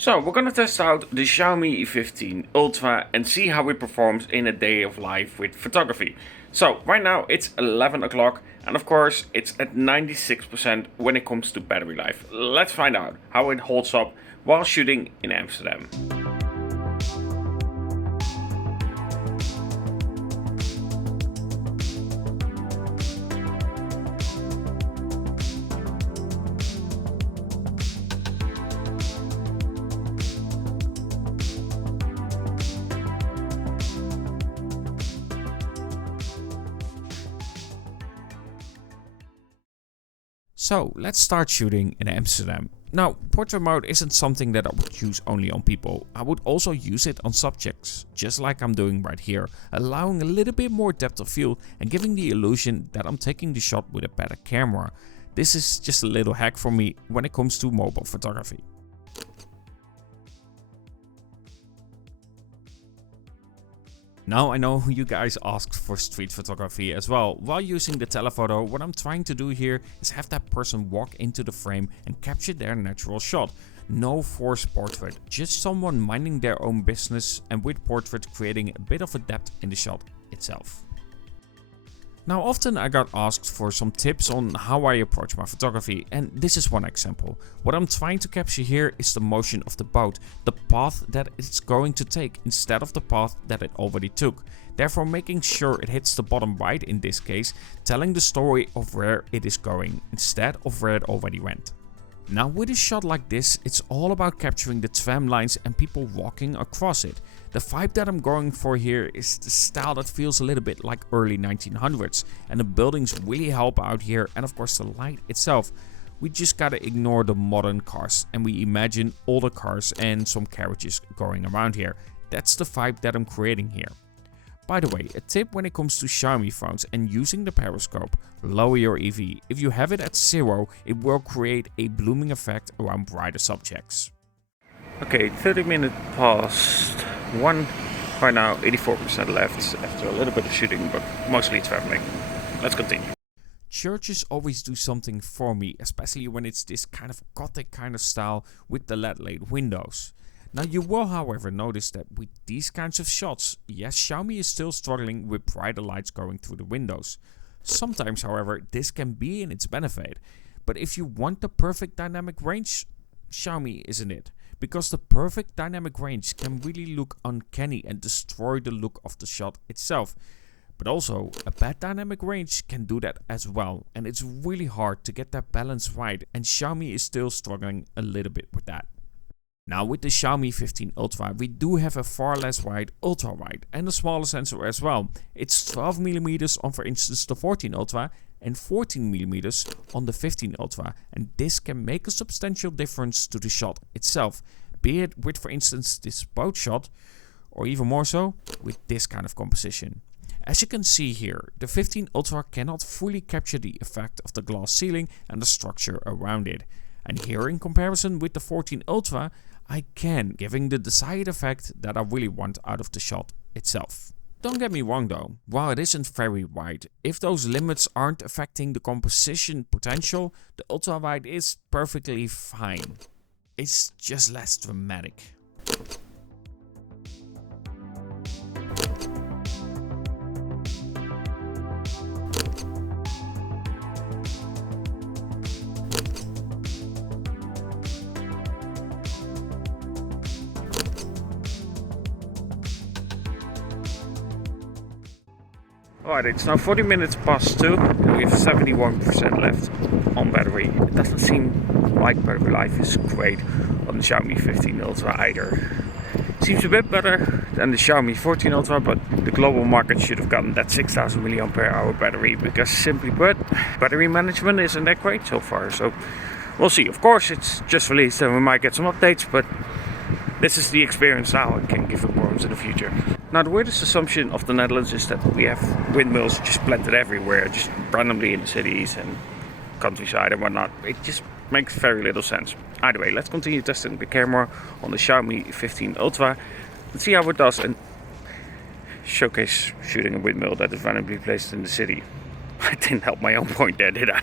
So we're gonna test out the Xiaomi 15 Ultra and see how it performs in a day of life with photography. So right now it's 11 o'clock and of course it's at 96% when it comes to battery life. Let's find out how it holds up while shooting in Amsterdam. So let's start shooting in Amsterdam. Now, portrait mode isn't something that I would use only on people. I would also use it on subjects, just like I'm doing right here, allowing a little bit more depth of field and giving the illusion that I'm taking the shot with a better camera. This is just a little hack for me when it comes to mobile photography. Now I know you guys asked for street photography as well. While using the telephoto, what I'm trying to do here is have that person walk into the frame and capture their natural shot. No forced portrait, just someone minding their own business and with portrait creating a bit of a depth in the shot itself. Now often I got asked for some tips on how I approach my photography, and this is one example. What I'm trying to capture here is the motion of the boat, the path that it's going to take instead of the path that it already took. Therefore making sure it hits the bottom right in this case, telling the story of where it is going instead of where it already went. Now with a shot like this, it's all about capturing the tram lines and people walking across it. The vibe that I'm going for here is the style that feels a little bit like early 1900s, and the buildings really help out here, and of course the light itself. We just gotta ignore the modern cars and we imagine older cars and some carriages going around here. That's the vibe that I'm creating here. By the way, a tip when it comes to Xiaomi phones and using the periscope, lower your EV. If you have it at 0, it will create a blooming effect around brighter subjects. Okay, 30 minutes past 1. Right now 84% left after a little bit of shooting, but mostly traveling. Let's continue. Churches always do something for me, especially when it's this kind of gothic kind of style with the LED windows. Now you will however notice that with these kinds of shots, yes, Xiaomi is still struggling with brighter lights going through the windows. Sometimes however this can be in its benefit, but if you want the perfect dynamic range, Xiaomi isn't it. Because the perfect dynamic range can really look uncanny and destroy the look of the shot itself. But also, a bad dynamic range can do that as well, and it's really hard to get that balance right, and Xiaomi is still struggling a little bit with that. Now with the Xiaomi 15 Ultra, we do have a far less wide ultra wide and a smaller sensor as well. It's 12mm on for instance the 14 Ultra and 14mm on the 15 Ultra, and this can make a substantial difference to the shot itself, be it with for instance this boat shot or even more so with this kind of composition. As you can see here, the 15 Ultra cannot fully capture the effect of the glass ceiling and the structure around it. And here in comparison with the 14 Ultra, I can, giving the desired effect that I really want out of the shot itself. Don't get me wrong though, while it isn't very wide, if those limits aren't affecting the composition potential, the ultra wide is perfectly fine. It's just less dramatic. Alright, it's now 40 minutes past 2 and we have 71% left on battery. It doesn't seem like battery life is great on the Xiaomi 15 Ultra either. Seems a bit better than the Xiaomi 14 Ultra, but the global market should have gotten that 6000 mAh battery because simply put, battery management isn't that great so far. So we'll see. Of course, it's just released and we might get some updates, but this is the experience now and can give it problems in the future. Now the weirdest assumption of the Netherlands is that we have windmills just planted everywhere, just randomly in the cities and countryside and whatnot. It just makes very little sense. Either way, let's continue testing the camera on the Xiaomi 15 Ultra and see how it does and showcase shooting a windmill that is randomly placed in the city. I didn't help my own point there, did I?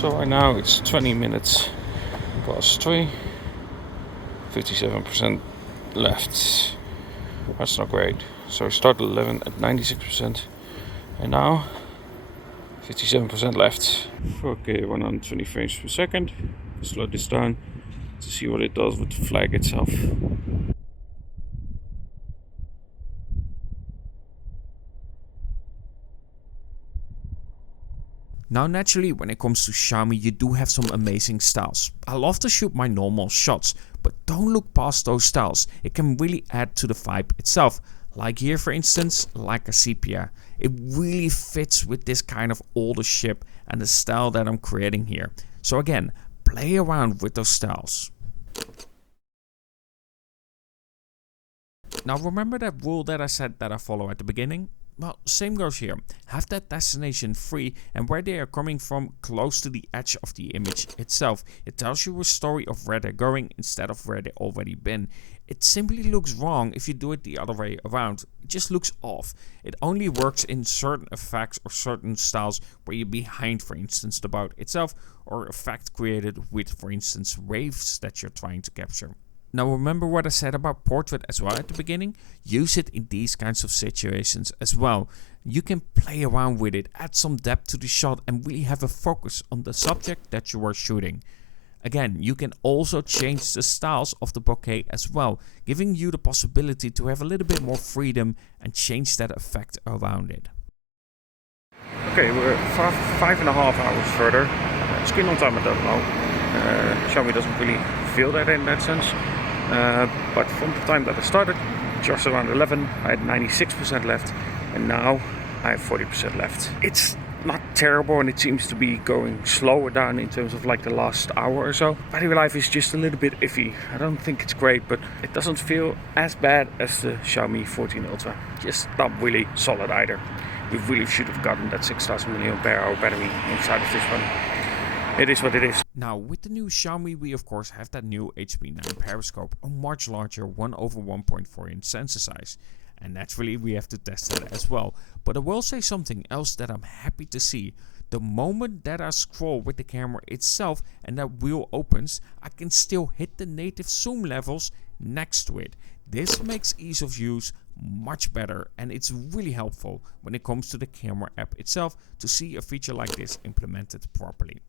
So right now it's 20 minutes past 3, 57% left. That's not great. So I started 11 at 96% and now 57% left. Okay, 120 frames per second. Slow this down to see what it does with the flag itself. Now naturally, when it comes to Xiaomi, you do have some amazing styles. I love to shoot my normal shots, but don't look past those styles. It can really add to the vibe itself. Like here for instance, like a sepia. It really fits with this kind of older ship and the style that I'm creating here. So again, play around with those styles. Now remember that rule that I said that I follow at the beginning? Well, same goes here. Have that destination free and where they are coming from close to the edge of the image itself. It tells you a story of where they're going instead of where they've already been. It simply looks wrong if you do it the other way around. It just looks off. It only works in certain effects or certain styles where you're behind, for instance, the boat itself, or effect created with, for instance, waves that you're trying to capture. Now remember what I said about portrait as well at the beginning? Use it in these kinds of situations as well. You can play around with it, add some depth to the shot and really have a focus on the subject that you are shooting. Again, you can also change the styles of the bokeh as well, giving you the possibility to have a little bit more freedom and change that effect around it. Okay, we're 5.5 hours further. Skin on time I don't know. Xiaomi doesn't really feel that in that sense. But from the time that I started, just around 11, I had 96% left, and now I have 40% left. It's not terrible, and it seems to be going slower down in terms of like the last hour or so. Battery life is just a little bit iffy. I don't think it's great, but it doesn't feel as bad as the Xiaomi 14 Ultra. Just not really solid either. We really should have gotten that 6000 mAh battery inside of this one. It is what it is. Now with the new Xiaomi we of course have that new HP9 periscope, a much larger 1/1.4 inch sensor size. And naturally we have to test that as well. But I will say something else that I'm happy to see. The moment that I scroll with the camera itself and that wheel opens, I can still hit the native zoom levels next to it. This makes ease of use much better, and it's really helpful when it comes to the camera app itself to see a feature like this implemented properly.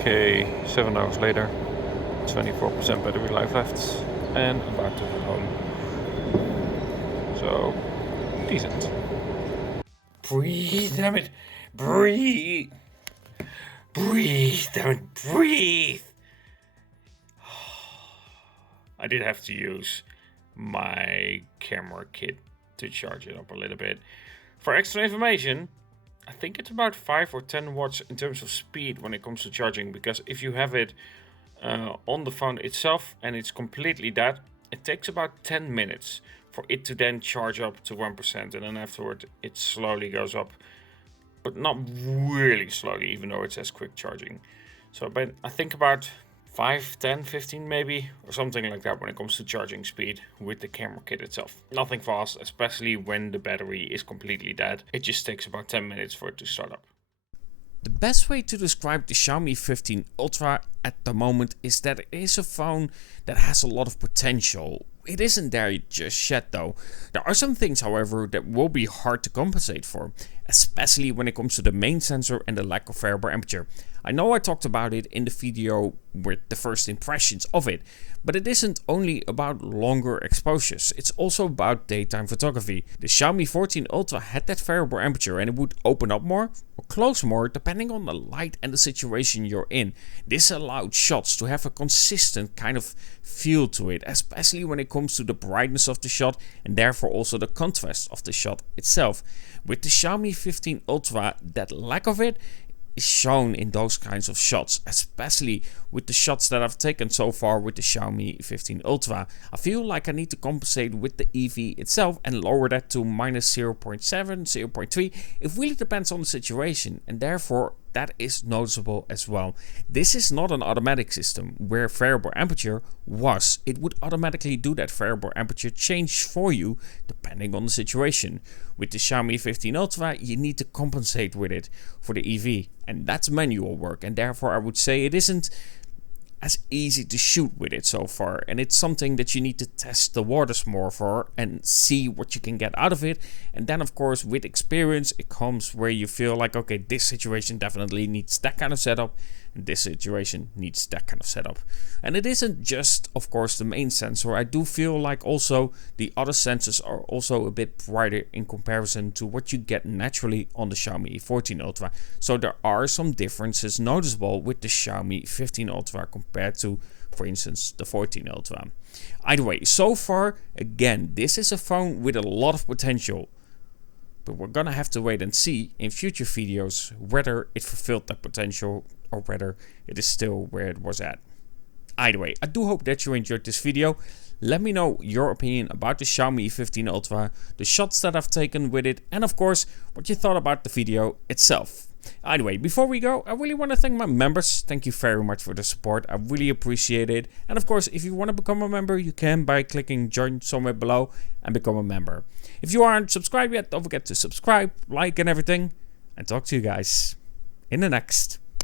Okay, 7 hours later, 24% battery life left, and about to head home. So, decent. Breathe, damn it! Breathe! Breathe, damn it, breathe! I did have to use my camera kit to charge it up a little bit. For extra information, I think it's about 5 or 10 watts in terms of speed when it comes to charging, because if you have it on the phone itself and it's completely dead, it takes about 10 minutes for it to then charge up to 1%, and then afterward it slowly goes up, but not really slowly, even though it says quick charging. So but I think about 5, 10, 15 maybe, or something like that when it comes to charging speed with the camera kit itself. Nothing fast, especially when the battery is completely dead. It just takes about 10 minutes for it to start up. The best way to describe the Xiaomi 15 Ultra at the moment is that it is a phone that has a lot of potential. It isn't there just yet though. There are some things, however, that will be hard to compensate for, especially when it comes to the main sensor and the lack of variable aperture. I know I talked about it in the video with the first impressions of it, but it isn't only about longer exposures, it's also about daytime photography. The Xiaomi 14 Ultra had that variable aperture and it would open up more or close more depending on the light and the situation you're in. This allowed shots to have a consistent kind of feel to it, especially when it comes to the brightness of the shot and therefore also the contrast of the shot itself. With the Xiaomi 15 Ultra, that lack of it is shown in those kinds of shots, especially with the shots that I've taken so far with the Xiaomi 15 Ultra. I feel like I need to compensate with the EV itself and lower that to minus 0.7, 0.3. It really depends on the situation, and therefore that is noticeable as well. This is not an automatic system where variable aperture was. It would automatically do that variable aperture change for you depending on the situation. With the Xiaomi 15 Ultra, you need to compensate with it for the EV, and that's manual work, and therefore I would say it isn't as easy to shoot with it so far, and it's something that you need to test the waters more for and see what you can get out of it. And then of course with experience it comes where you feel like, okay, this situation definitely needs that kind of setup and this situation needs that kind of setup. And it isn't just of course the main sensor. I do feel like also the other sensors are also a bit brighter in comparison to what you get naturally on the Xiaomi 14 Ultra. So there are some differences noticeable with the Xiaomi 15 Ultra compared to, for instance, the 14 Ultra. Either way, so far, again, this is a phone with a lot of potential. But we're gonna have to wait and see in future videos whether it fulfilled that potential or whether it is still where it was at. Either way, I do hope that you enjoyed this video. Let me know your opinion about the Xiaomi 15 Ultra, the shots that I've taken with it, and of course, what you thought about the video itself. Either way, before we go, I really want to thank my members. Thank you very much for the support. I really appreciate it. And of course, if you want to become a member, you can by clicking join somewhere below and become a member. If you aren't subscribed yet, don't forget to subscribe, like and everything. And talk to you guys in the next